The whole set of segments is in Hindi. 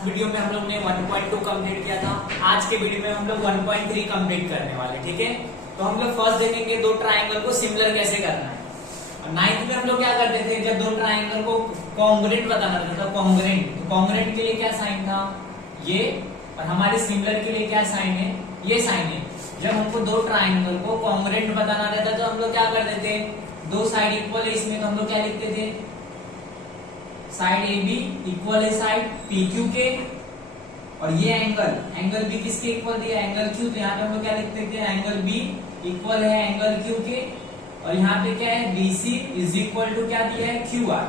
लास्ट वीडियो में हम लोग ने 1.2 कंप्लीट किया था। आज के वीडियो में हम लोग 1.3 कंप्लीट करने वाले, ठीक है। तो हम लोग फर्स्ट देखेंगे दो ट्राइंगल को सिमिलर कैसे करना है। और नाइन्थ में हम लोग क्या करते थे, जब दो ट्राइंगल को कॉन्ग्रुएंट बताना था, कॉन्ग्रुएंट, तो कॉन्ग्रुएंट के लिए क्या साइन था, ये, और हमारे सिमिलर के लिए क्या साइन है, ये साइन है। जब हमको दो ट्राइंगल को कॉन्ग्रुएंट बताना रहता तो हम लोग क्या करते थे, दो साइड इक्वल है इसमें, तो हम लोग क्या लिखते थे, साइड ए बी इक्वल है साइड पी क्यू के, और ये एंगल बी किसके इक्वल दिया, एंगल क्यू, तो यहाँ पे हम लोग क्या लिखते थे, एंगल बी इक्वल है एंगल क्यू के, और यहाँ पे क्या है, बीसी इज इक्वल टू क्या दिया है, क्यू आर।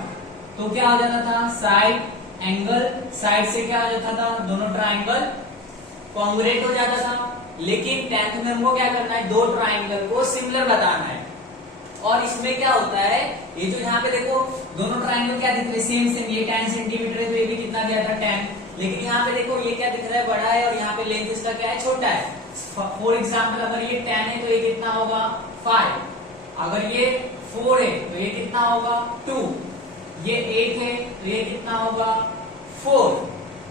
तो क्या हो जाता था, साइड एंगल साइड से क्या हो जाता था, दोनों ट्राइंगल कॉन्ग्रुएंट हो जाता था। लेकिन 10th में हमको क्या करना है, दो ट्राइंगल को सिमिलर बताना है। और इसमें क्या होता है, ये जो यहाँ पे देखो दोनों ट्राइंगल क्या दिख रहे हैं, सेम सेम, ये 10 सेंटीमीटर है तो ये भी कितना दिया था 10, लेकिन यहाँ पे देखो ये क्या दिख रहा है, बड़ा है, और यहाँ पे लेंथ इसका क्या है, छोटा है। फॉर एग्जाम्पल अगर ये 10 है तो ये कितना होगा 5, अगर ये 4 है तो ये कितना होगा 2, ये 8 है तो ये कितना होगा 4।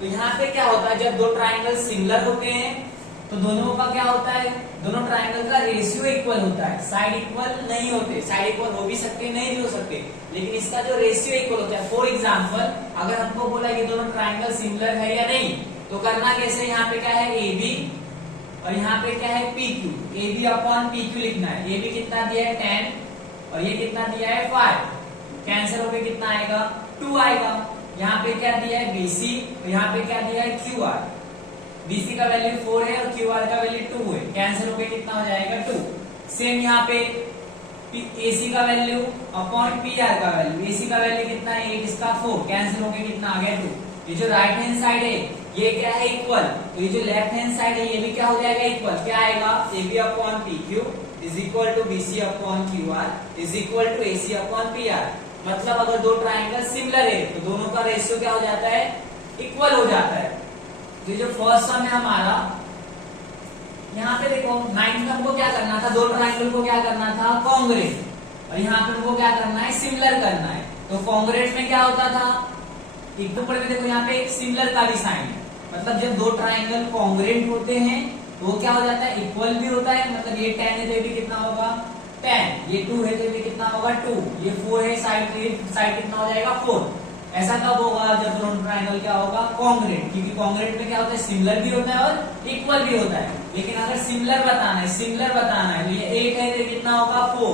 तो यहाँ पे क्या होता है, जब दो ट्राइंगल सिमिलर होते हैं तो दोनों का क्या होता है, दोनों ट्राइंगल का रेशियो इक्वल होता है। साइड इक्वल नहीं होते, साइड इक्वल हो भी सकते नहीं भी हो सकते, लेकिन इसका जो रेशियो इक्वल होता है। फॉर एग्जांपल अगर हमको बोला ये दोनों ट्राइंगल सिमिलर है या नहीं, तो करना कैसे, यहाँ पे क्या है ए बी और यहाँ पे क्या है P Q, A B upon P Q लिखना है। ए बी कितना दिया है 10 और ये कितना दिया है 5, कैंसिल होकर कितना आएगा 2 आएगा। यहाँ पे क्या दिया है बीसी और यहाँ पे क्या दिया है क्यू आर, बीसी का वैल्यू 4 है और क्यू आर का वैल्यू 2 है, कैंसिल होकर कितना हो जाएगा 2। सेम यहाँ पे एसी का वैल्यू अपॉन पी आर का वैल्यू, एसी का वैल्यू कितना है 8, इसका 4, कैंसिल होकर कितना आ गया 2। ये जो राइट हैंड साइड है ये क्या है इक्वल, तो ये जो लेफ्ट हैंड साइड है ये भी क्या हो जाएगा इक्वल, क्या आएगा A B upon P Q is equal to BC upon Q R is equal to AC upon P R. मतलब अगर दो ट्राइंगल सिमिलर है तो दोनों का रेशियो क्या हो जाता है, इक्वल हो जाता है। तो जो फर्स्ट सम है हमारा, यहाँ पे देखो 9th में हमको क्या करना था, दो ट्राइंगल को क्या करना था कॉन्ग्रुएंट, और यहाँ पे हमको क्या करना है, सिमिलर करना है। तो कॉन्ग्रुएंट में क्या होता था, एक ऊपर में देखो यहाँ पे एक सिमिलर का भी साइन है, मतलब जब दो ट्राइंगल कॉन्ग्रुएंट होते हैं तो वो क्या हो जाता है, इक्वल भी होता है। मतलब ये 10 है तो ये भी कितना होगा 10, ये 2 है तो ये भी कितना होगा 2, ये 4 है साइड कितना हो जाएगा 4। ऐसा कब होगा, जब दोनों ट्राइंगल क्या होगा कॉन्ग्रुएंट, क्योंकि कॉन्ग्रुएंट में क्या होता है, सिमिलर भी होता है और इक्वल भी होता है। लेकिन अगर सिमिलर बताना है तो ये 8 है तो कितना होगा 4,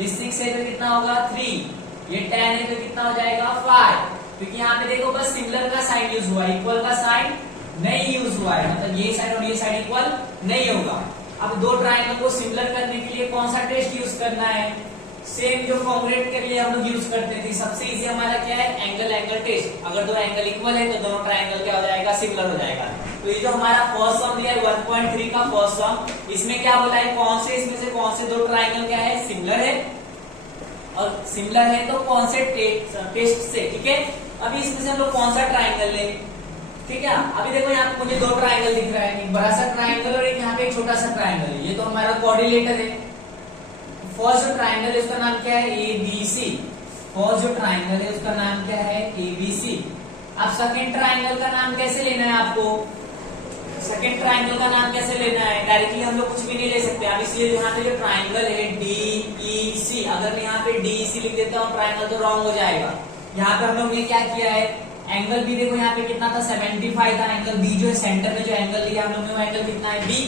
ये 6 है तो कितना होगा 3, ये 10 है तो कितना हो जाएगा 5, क्योंकि यहाँ पे देखो बस सिमिलर का साइन यूज हुआ, इक्वल का साइन नहीं यूज हुआ है, मतलब ये साइड और ये साइड इक्वल नहीं होगा। अब दो ट्राइंगल को सिमिलर करने के लिए कौन सा टेस्ट यूज करना है, सेम जो कॉन्ग्रुएंट के लिए हम लोग यूज करते थे, सबसे इजी हमारा क्या है, एंगल टेस्ट। अगर दो एंगल इक्वल है तो दोनों ट्राइंगल क्या हो जाएगा, सिमिलर हो जाएगा। तो ये जो हमारा फर्स्ट सम दिया है 1.3 का फर्स्ट सम, इसमें क्या बोला है, कौन से इसमें से कौन से दो ट्राइंगल क्या है, सिमिलर है, और सिमिलर है तो कौन से टेस्ट से, ठीक है। अभी इसमें से हम लोग कौन सा ट्राइंगल ले, ठीक है। अभी देखो यहाँ पे मुझे दो ट्राइंगल दिख रहा है, एक बड़ा सा ट्राइंगल और एक यहाँ पे एक छोटा सा ट्राइंगल है। ये तो हमारा कोऑर्डिनेटर है। फर्स्ट जो ट्राइंगल है उसका नाम क्या है, ए बी सी। फर्स्ट जो ट्राइंगल है उसका नाम क्या है, ए बी सी। अब सेकंड ट्राइंगल का नाम कैसे लेना है आपको, सेकंड ट्राइंगल का नाम कैसे लेना है, डायरेक्टली हम लोग कुछ भी नहीं ले सकते। अब इसलिए यहाँ पे जो ट्राइंगल है डी ई सी, अगर मैं यहाँ पे डी ई सी लिख देता हूँ ट्राइंगल तो रॉन्ग हो जाएगा। यहाँ पे हम लोग ने क्या किया है, एंगल बी देखो यहाँ पे कितना था 75 था, एंगल बी जो है सेंटर में जो एंगल लिया हम लोग ने वो एंगल कितना है बी,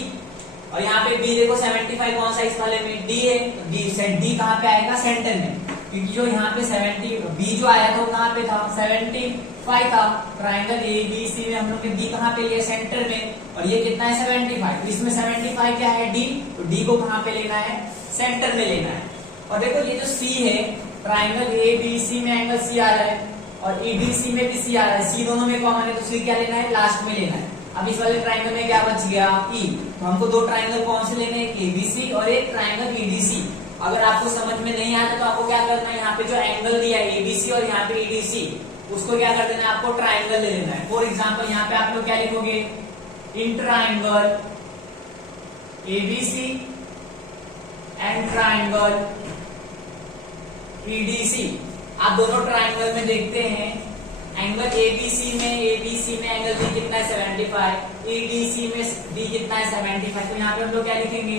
और यहाँ पे बी देखो 75 कौन सा इस वाले में डी है, तो डी कहाँ पे आएगा, सेंटर में, क्योंकि जो यहाँ पे 70 बी जो आया था वो कहाँ पे था 75 था। ट्राइंगल ए बी सी में हम लोग ने बी कहाँ पे लिया, सेंटर में, और ये कितना है 75, तो इसमें 75 क्या है डी, तो डी को कहाँ पे लेना है, सेंटर में लेना है। और देखो ये जो सी है, ट्राइंगल ए बी सी में एंगल सी आ रहा है और ई डी सी में भी सी आ रहा है, सी दोनों में कॉमन है तो सी क्या लेना है, लास्ट में लेना है। अब इस वाले ट्राइंगल में क्या बच गया ई, तो हमको दो ट्राइंगल कौन से लेने हैं, एबीसी और एक ट्राइंगल ईडीसी। अगर आपको समझ में नहीं आता तो आपको क्या करना है, यहाँ पे जो एंगल दिया है एबीसी और यहाँ पे ईडीसी, उसको क्या कर देना है, आपको ट्राइंगल ले लेना है। फॉर एग्जाम्पल यहाँ पे आप लोग क्या लिखोगे, इन triangle ABC and triangle EDC. आप दोनों ट्राइंगल में देखते हैं एंगल एबीसी में एंगल डी कितना है 75, ईडीसी में डी कितना है 75। तो यहाँ पे हम लोग क्या लिखेंगे,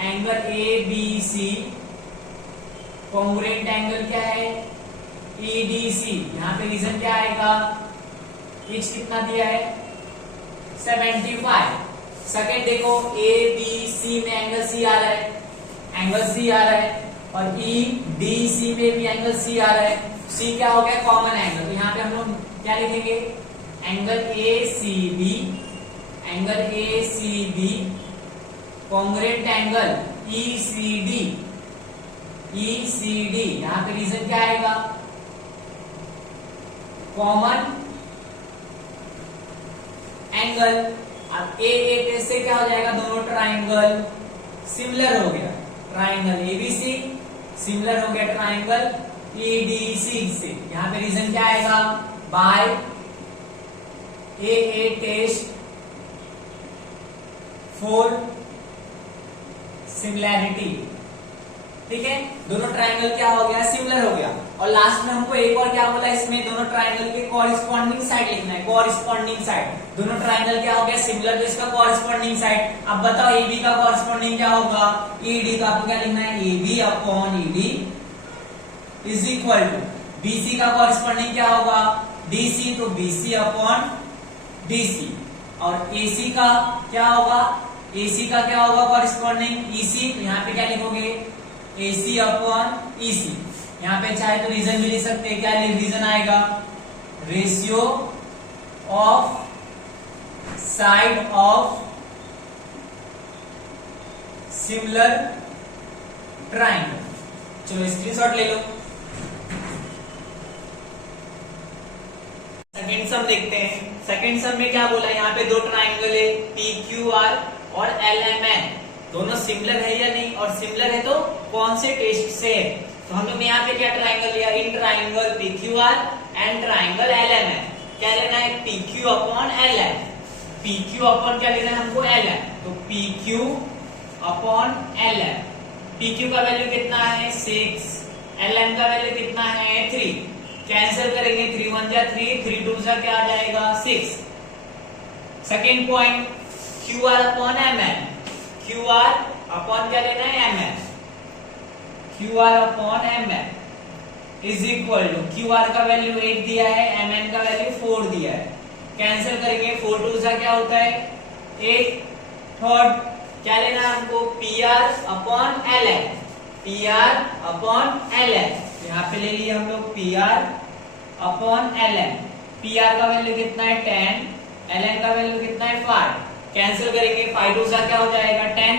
एंगल एबीसी कॉन्ग्रुएंट एंगल क्या है ईडीसी। यहाँ पे रीजन क्या आएगा, x कितना दिया है 75। सेकेंड देखो एबीसी में एंगल सी आ रहा है, एंगल सी आ रहा है, और ईडीसी में भी एंगल सी आ रहा है। सी क्या हो गया, कॉमन एंगल। तो यहाँ पे हम लोग क्या लिखेंगे, angle ACB congruent angle ECD. यहाँ पे रीजन क्या आएगा, कॉमन एंगल। अब ए से क्या हो जाएगा, दोनों ट्राइंगल सिमिलर हो गया, ट्राइंगल एबीसी सिमिलर हो गया ट्राइंगल ईडीसी से। यहाँ पे रीजन क्या आएगा, by a test for similarity. ठीक है, दोनों ट्राइंगल क्या हो गया, सिमिलर हो गया। और लास्ट में हमको एक और क्या बोला, इसमें दोनों ट्राइंगल के कॉरिस्पॉन्डिंग साइड लिखना है, कॉरिस्पॉन्डिंग साइड। दोनों ट्राइंगल क्या हो गया, सिमिलर, तो इसका कॉरिस्पॉन्डिंग साइड। अब बताओ एबी का कॉरिस्पॉन्डिंग क्या होगा, ईडी का। आपको क्या लिखना है, AB upon ED is equal to BC का कॉरिस्पॉन्डिंग क्या होगा, डीसी, तो बीसी अपॉन डीसी। और एसी का क्या होगा, एसी का क्या होगा कॉरिस्पॉन्डिंग ईसी। तो यहाँ पे क्या लिखोगे, AC अपॉन EC। यहाँ पे चाहे तो रीजन भी लिख सकते हैं, क्या रीजन आएगा, ratio of side of similar triangle. चलो स्क्रीनशॉट ले लो। सेकेंड सम देखते हैं। सेकेंड सम में क्या बोला, यहाँ पे दो ट्राइंगल है PQR और LMN, दोनों सिमिलर है या नहीं, और सिमिलर है तो कौन से टेस्ट से है। तो हम लोग ने यहाँ पे क्या ट्राइंगल लिया, in triangle PQR and triangle LMN। क्या लेना है, PQ upon LM। PQ upon क्या लेना है हमको, LM। तो PQ अपॉन LM। PQ का वैल्यू कितना है 6, LM का वैल्यू कितना है 3। कैंसिल करेंगे, 3 1 जा 3, 3 2 जा क्या आ जाएगा 6। Second point QR upon MN। QR upon क्या लेना है, MN। QR upon MN is equal to, QR का वैल्यू 8 दिया है, MN का वैल्यू 4 दिया है। कैंसिल करेंगे, 4 2 जा क्या होता है 8। थर्ड क्या लेना है हमको, PR upon LN। PR upon LN, यहाँ पे ले लिए हम लोग PR अपॉन LN। PR का वैल्यू कितना है 10, LN का वैल्यू कितना है 5। कैंसिल करेंगे, 5 2 क्या हो जाएगा 10।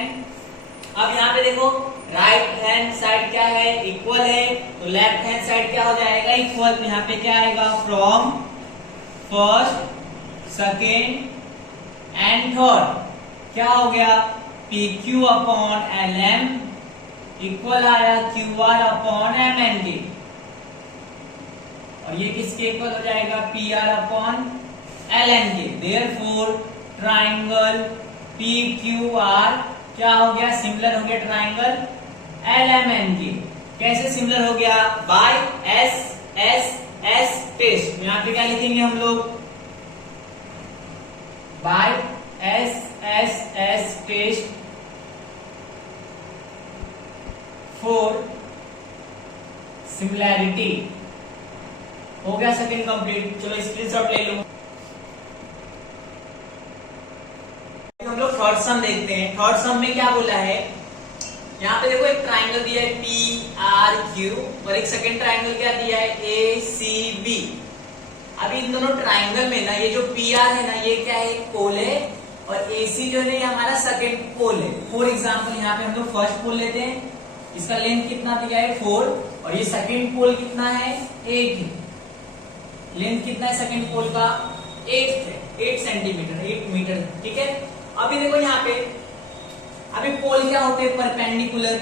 अब यहाँ पे देखो राइट हैंड साइड क्या है, इक्वल है, तो लेफ्ट हैंड साइड क्या हो जाएगा, इक्वल। तो यहाँ पे क्या आएगा, from first second and third क्या हो गया, PQ अपॉन LM इक्वल आया QR अपॉन MN के। और ये किसके इक्वल हो जाएगा, PR अपॉन LN के। देयरफॉर ट्राइंगल PQR क्या हो गया, सिमिलर हो गया ट्राइंगल LMN के। कैसे सिमिलर हो गया, बाय SSS टेस्ट। यहाँ पे क्या लिखेंगे हम लोग, by SSS test for similarity. हो गया सेकंड कंप्लीट। चलो स्क्रीनशॉट ले लो। हम लोग थर्ड सम देखते हैं। थर्ड सम में क्या बोला है, यहाँ पे देखो एक ट्राइंगल दिया है PRQ और एक सेकंड ट्राइंगल क्या दिया है ACB। अभी इन दोनों ट्राइंगल में ना ये जो PR है ना ये क्या है, पोल है, और AC जो है ये हमारा सेकंड पोल है। फॉर एग्जांपल यहाँ पे हम लोग फर्स्ट पोल लेते हैं, इसका लेंथ कितना दिया है 4, और ये सेकंड पोल कितना है 8 है। लेंथ कितना है सेकंड पोल का 8 है, 8 सेंटीमीटर 8 मीटर। ठीक है, अभी देखो यहाँ पे अभी पोल क्या होते हैं, परपेंडिकुलर।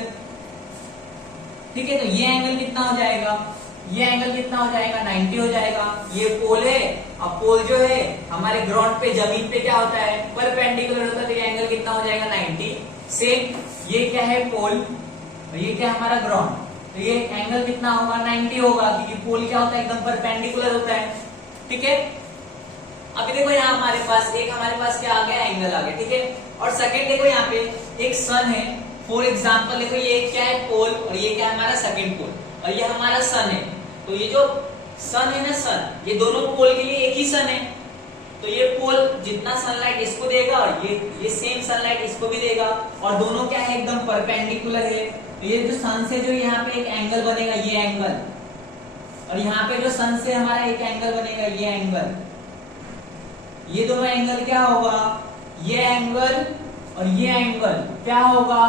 ठीक है, तो ये एंगल कितना हो जाएगा, ये एंगल कितना हो जाएगा 90 हो जाएगा। ये पोल है, अब पोल जो है हमारे ग्राउंड पे जमीन पे क्या होता है, परपेंडिकुलर होता है, तो ये एंगल कितना हो जाएगा 90। सेम ये क्या है पोल, और ये क्या हमारा ग्राउंड, तो ये एंगल कितना होगा 90 होगा, क्योंकि पोल क्या होता है एकदम परपेंडिकुलर होता है। ठीक है। अभी देखो यहाँ हमारे पास क्या आ गया, एंगल आ गया, ठीक है। और सेकंड देखो यहाँ पे एक सन है, फॉर एग्जांपल देखो ये क्या है, पोल, और ये क्या है हमारा सेकंड पोल, और ये हमारा सन है। तो ये जो सन है ना, सन, ये दोनों पोल के लिए एक ही सन है। तो ये पोल जितना सनलाइट इसको देगा और ये सेम सनलाइट इसको भी देगा, और दोनों क्या है, एकदम परपेंडिकुलर है। तो ये जो सन से जो यहाँ पे एक एंगल बनेगा, ये एंगल, और यहाँ पे जो सन से हमारा एक एंगल बनेगा, ये एंगल, ये दोनों एंगल क्या होगा, ये एंगल और ये एंगल क्या होगा,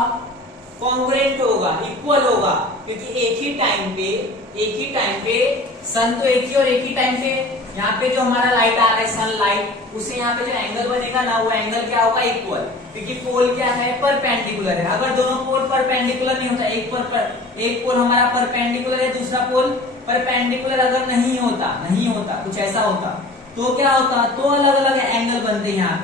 कॉन्ग्रुएंट होगा, इक्वल होगा, क्योंकि एक ही टाइम पे सन तो एक ही और एक ही टाइम पे यहाँ पे जो हमारा लाइट आ रहा है, सनलाइट, उसे यहाँ पे जो एंगल बनेगा ना, वो एंगल क्या होगा, इक्वल, क्योंकि पोल क्या है, परपेंडिकुलर है। अगर दोनों पोल परपेंडिकुलर नहीं होता, एक पोल हमारा परपेंडिकुलर है, दूसरा पोल परपेंडिकुलर अगर नहीं होता, कुछ ऐसा होता, तो क्या होता, तो अलग अलग एंगल बनते यहाँ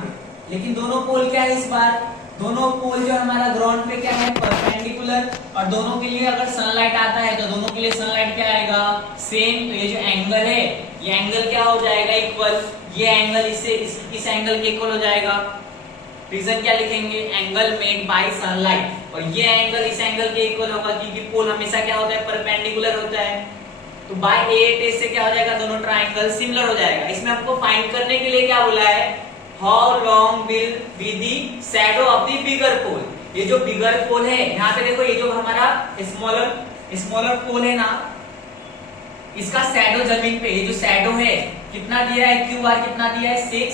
पे, लेकिन दोनों पोल क्या है, इस बार दोनों पोल जो हमारा ग्राउंड पे क्या है, परपेंडिकुलर, और दोनों के लिए अगर सनलाइट आता है तो दोनों के लिए सनलाइट क्या आएगा, सेम। तो ये जो एंगल है, ये एंगल क्या हो जाएगा, इक्वल, ये एंगल इस एंगल के इक्वल हो जाएगा। रीजन क्या लिखेंगे, एंगल मेड बाय सनलाइट, और ये एंगल इस एंगल के इक्वल होगा, क्योंकि पोल हमेशा क्या होता है, परपेंडिकुलर होता है। तो बाय ए से क्या हो जाएगा, दोनों ट्राइंगल सिमिलर हो जाएगा। इसमें हमको फाइंड करने के लिए क्या बोला है, how long will be the shadow of the bigger pole. ये जो बिगर पोल है, यहाँ पे देखो, ये जो हमारा स्मॉलर पोल है ना, इसका शैडो जमीन पे, ये जो शैडो है कितना दिया है, क्यू आर कितना दिया है, 6,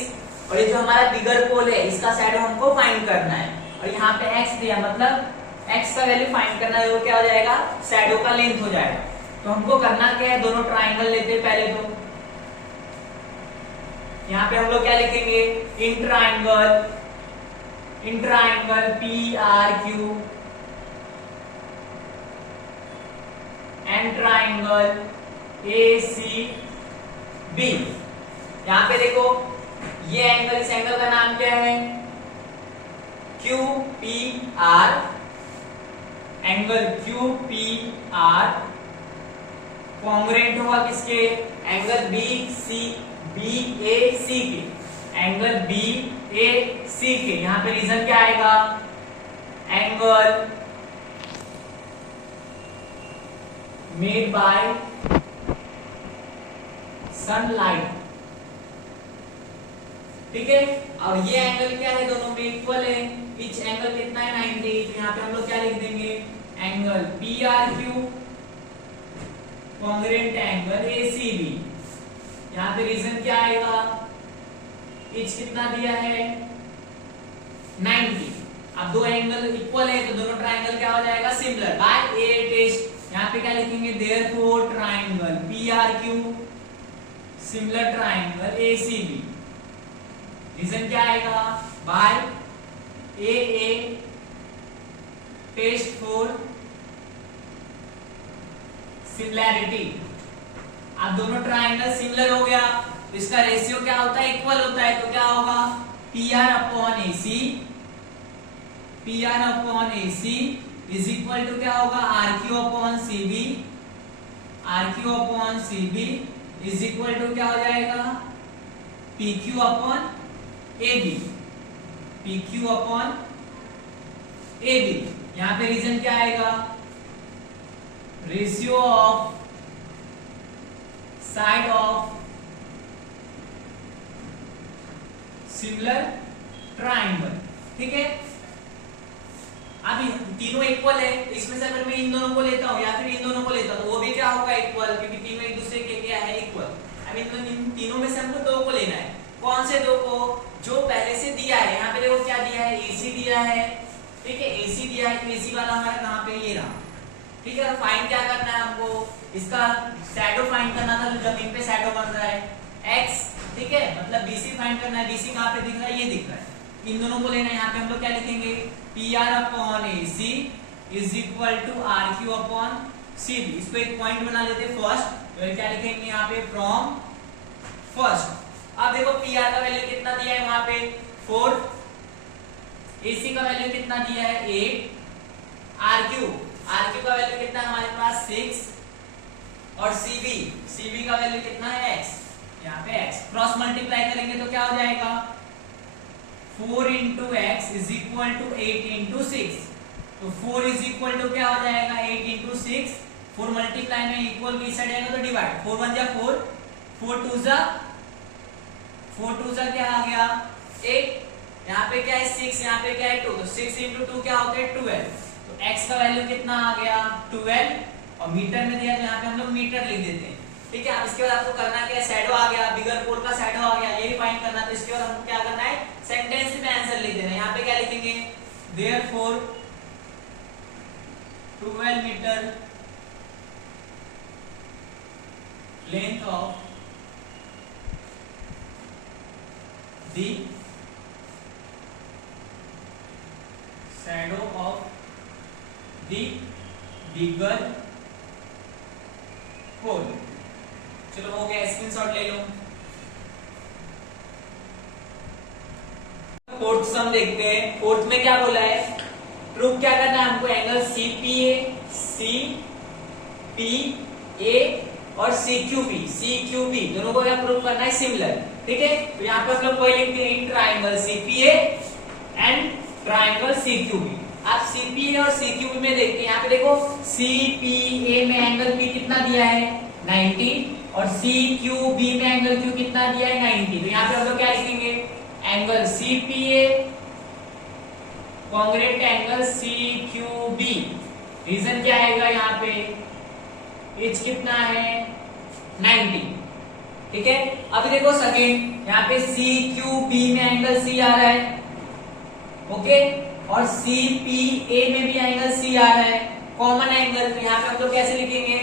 और ये जो हमारा बिगर पोल है, इसका शैडो हमको फाइंड करना है, और यहाँ पे एक्स दिया, मतलब एक्स का वैल्यू फाइंड करना है, वो क्या हो जाएगा, शैडो का लेंथ हो जाएगा। तो हमको करना क्या है, दोनों ट्राइंगल लेते हैं पहले। तो यहाँ पे हम लोग क्या लिखेंगे, in triangle P R Q and triangle A C B. यहाँ पे देखो, ये एंगल, इस एंगल का नाम क्या है, Q P R, angle Q P R congruent होगा किसके, एंगल बी ए सी के, एंगल बी ए सी के। यहां पे रीजन क्या आएगा, एंगल मेड बाय सनलाइट, ठीक है। और ये एंगल क्या है, दोनों में इक्वल है, इच एंगल कितना है, 90। तो यहाँ पे हम लोग क्या लिख देंगे, angle P R Q congruent angle ACB। यहाँ पे रीजन क्या आएगा, इच कितना दिया है, 90। अब दो एंगल इक्वल है, तो दोनों ट्राइंगल क्या हो जाएगा, सिमिलर बाय ए टेस्ट। यहाँ पे क्या लिखेंगे, therefore triangle PRQ similar triangle ACB। Reason क्या आएगा, by a test for similarity. अब दोनों ट्राइंगल सिमिलर हो गया, तो इसका रेशियो क्या होता है, इक्वल होता है। तो क्या होगा, PR upon AC is equal to क्या होगा, RQ upon CB is equal to क्या हो जाएगा, PQ अपॉन AB। यहां पे रीजन क्या आएगा, ratio of side of similar triangle, ठीक है। अब तीनों इक्वल है, इसमें से अगर मैं इन दोनों को लेता हूं या फिर इन दोनों को लेता हूं, तो वो भी क्या होगा, इक्वल, क्योंकि तीनों एक दूसरे के क्या है, इक्वल। अब इन तीनों में से हमको दो को लेना है। कौन से दो को, जो पहले से दिया है। यहाँ पे देखो क्या दिया है, AC दिया है, ठीक है, AC दिया है, तो AC वाला हमारा कहाँ पे, ये रहा, ठीक है। फाइंड क्या करना है हमको, इसका शैडो फाइंड करना था, जो जमीन पे शैडो बन रहा है, X, ठीक है, मतलब BC फाइंड करना है। BC कहाँ पे दिख रहा है, ये दिख रहा है, इन दोनों को लेना है। यहाँ पे हम लोग क्या लिखेंगे, PR upon AC is equal to RQ upon CB। इसको एक पॉइंट बना लेते हैं फर्स्ट, तो क्या लिखेंगे यहाँ पे, फ्रॉम फर्स्ट। अब देखो PR का वैल्यू कितना दिया है, वहां पे 4, AC का वैल्यू कितना दिया है, 8, RQ का वैल्यू कितना है हमारे पास, 6, और सीबी का वैल्यू कितना है x, यहाँ पे x क्रॉस मल्टीप्लाई करेंगे तो क्या हो जाएगा 4 into x is equal to 8 into 6। तो 4 is equal to क्या हो जाएगा 8 into 6, 4 मल्टीप्लाई में इक्वल की साइड आएगा तो डिवाइड, 4 1 जा 4, 4 2 जा क्या आ गया 8, यहाँ पे क्या है 6, यहाँ पे क्या है 2, तो 6 into 2 क्या होता है 12। तो x का वैल्यू कितना आ गया 12, और मीटर में दिया तो यहाँ पे हम लोग मीटर लिख देते हैं। ठीक है, अब इसके बाद आपको करना क्या है, शैडो आ गया, बिगर पोल का शैडो आ गया, ये भी फाइंड करना। तो इसके बाद हमको क्या करना है, सेंटेंस में आंसर लिख देना है। यहाँ पे क्या लिखेंगे, therefore 12 metre length of the shadow of the bigger pole. चलो हो गया, स्क्रीनशॉट ले लो। फोर्थ सम देखते हैं। फोर्थ में क्या बोला है, प्रूफ क्या करना है हमको, एंगल CPA और CQB दोनों को क्या प्रूफ करना है सिमिलर। ठीक है, तो यहाँ पे हम लोग कोई लिखते हैं triangle CPA and triangle CQB। आप CPA और CQB में देखते हैं, यहाँ पे देखो CPA में एंगल P कितना दिया है 90 और CQB में एंगल Q कितना दिया है 90। तो यहाँ पे हम लोग क्या लिखेंगे, angle CPA congruent angle CQB। Reason क्या आएगा, यहाँ पे एच कितना है 90। ठीक है, अभी देखो सेकंड, यहाँ पे CQB में एंगल C आ रहा है, ओके, और CPA में भी एंगल C आ रहा है, कॉमन एंगल। तो यहाँ पे हम लोग कैसे लिखेंगे,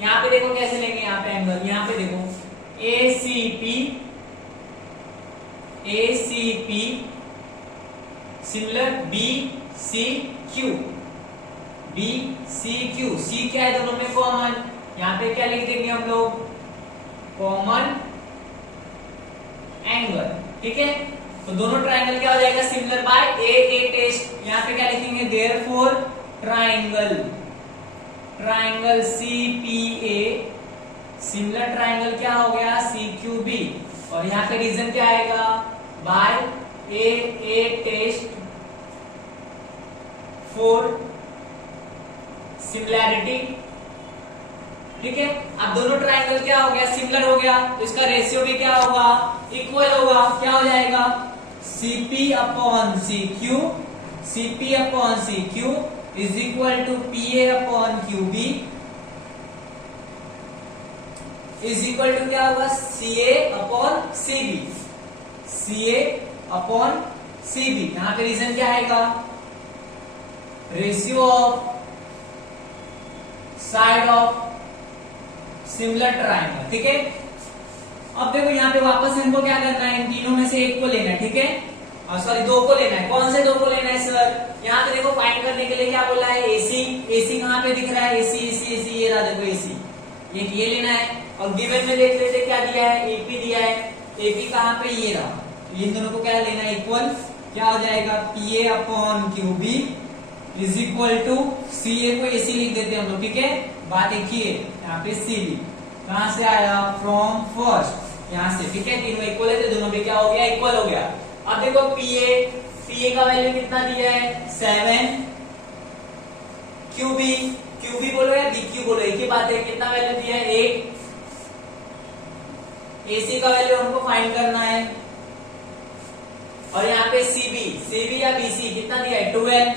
यहाँ पे देखो कैसे लेंगे, यहाँ पे एंगल, यहाँ पे देखो ACP सिमिलर BCQ, C क्या है दोनों में कॉमन, यहाँ पे क्या लिख देंगे हम लोग, कॉमन एंगल। ठीक है, तो दोनों ट्राइंगल क्या हो जाएगा सिमिलर बाय ए टेस्ट। यहाँ पे क्या लिखेंगे, therefore triangle CPA similar triangle क्या हो गया CQB, और यहाँ पे रीजन क्या आएगा, by a test for similarity. ठीक है, अब दोनों ट्राइंगल क्या हो गया सिमिलर हो गया, तो इसका रेशियो भी क्या होगा इक्वल होगा। क्या हो जाएगा, CP upon CQ is equal to PA upon QB is equal to क्या होगा CA अपॉन CB। यहाँ पे रीजन क्या आएगा, ratio of side of similar triangle. ठीक है, अब देखो यहाँ पे वापस हमको क्या करना है, इन तीनों में से एक को लेना है। ठीक है, सॉरी दो को लेना है। कौन से दो को लेना है सर, यहाँ पे देखो फाइंड करने के लिए क्या बोला है, AC कहाँ पे दिख रहा है, AC ये रहा देखो AC, ये लेना है। और गिवन में देख लेते क्या दिया है, AP दिया है, AP कहाँ पे ये रहा, इन दोनों को क्या लेना है इक्वल। क्या हो जाएगा, PA upon QB is equal to CA को AC लिख देते हैं हम लोग। ठीक है, बात एक ही है, यहाँ पे CB कहां से आया, फ्रॉम फर्स्ट, यहाँ से। ठीक है, तीनों इक्वल है तो दोनों पे क्या हो गया इक्वल हो गया। अब देखो PA का वैल्यू कितना दिया है 7, QB बोलो या BQ बोलो, एक ही बात है, कितना वैल्यू दिया है 8। AC का वैल्यू हमको फाइंड करना है, और यहाँ पे CB या BC कितना दिया है 12।